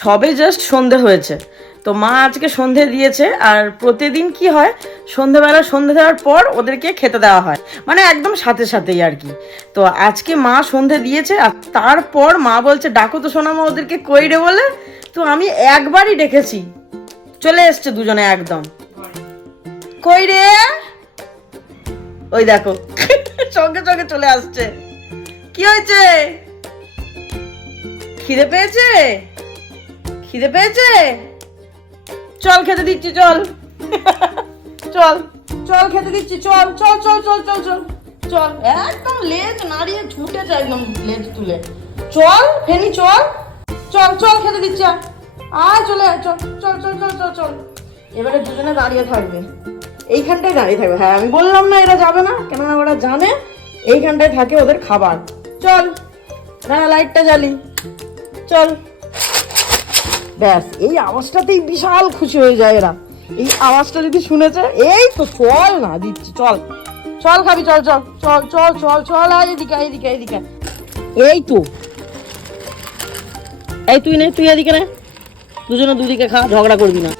সবে জাস্ট সন্ধে হয়েছে, তো মা আজকে সন্ধে দিয়েছে। আর প্রতিদিন কি হয়, সন্ধেবেলা সন্ধে দেওয়ার পর ওদেরকে খেতে দেওয়া হয়, মানে একদম সাথে সাথেই আর কি। তো আজকে মা সন্ধে দিয়েছে আর তারপর মা বলছে ডাকো তো সোনামা ওদেরকে, কই রে বলে। তো আমি একবারই ডেকেছি, চলে এসছে দুজনে একদম। কই রে, ওই দেখো সঙ্গে সঙ্গে চলে আসছে। কি হয়েছে, খিদে পেয়েছে? খিদে পেয়েছে? চল খেতে দিচ্ছি, চল চল চল খেতে দিচ্ছি, চল চল চল চল চল চল চল। একদম লেজ নাড়িয়ে ছুটেছে, একদম লেজ তুলে। চল ফেনি, চল চল চল খেতে দিচ্ছি, আয় চলে আয়, চল চল চল চল চল চল। এবারে দুজনে দাঁড়িয়ে থাকবে, এইখানটায় দাঁড়িয়ে থাকবে। হ্যাঁ আমি বললাম না এরা যাবে না, কেননা ওরা জানে এইখানটায় থাকে ওদের খাবার। চল না, লাইটটা জ্বালি, চল। ব্যাস এই আওয়াজটাতেই বিশাল খুশি হয়ে যায় এরা। এই আওয়াজটা যদি শুনেছে, এই তো চল না দিচ্ছি, চল চল খাবি, চল চল চল চল চল চল, আয় এদিকে এদিকে এদিকে। এই তো, এই তুই নে, তুই এদিকে নে, দুজনে দুদিকে খা, ঝগড়া করবি না।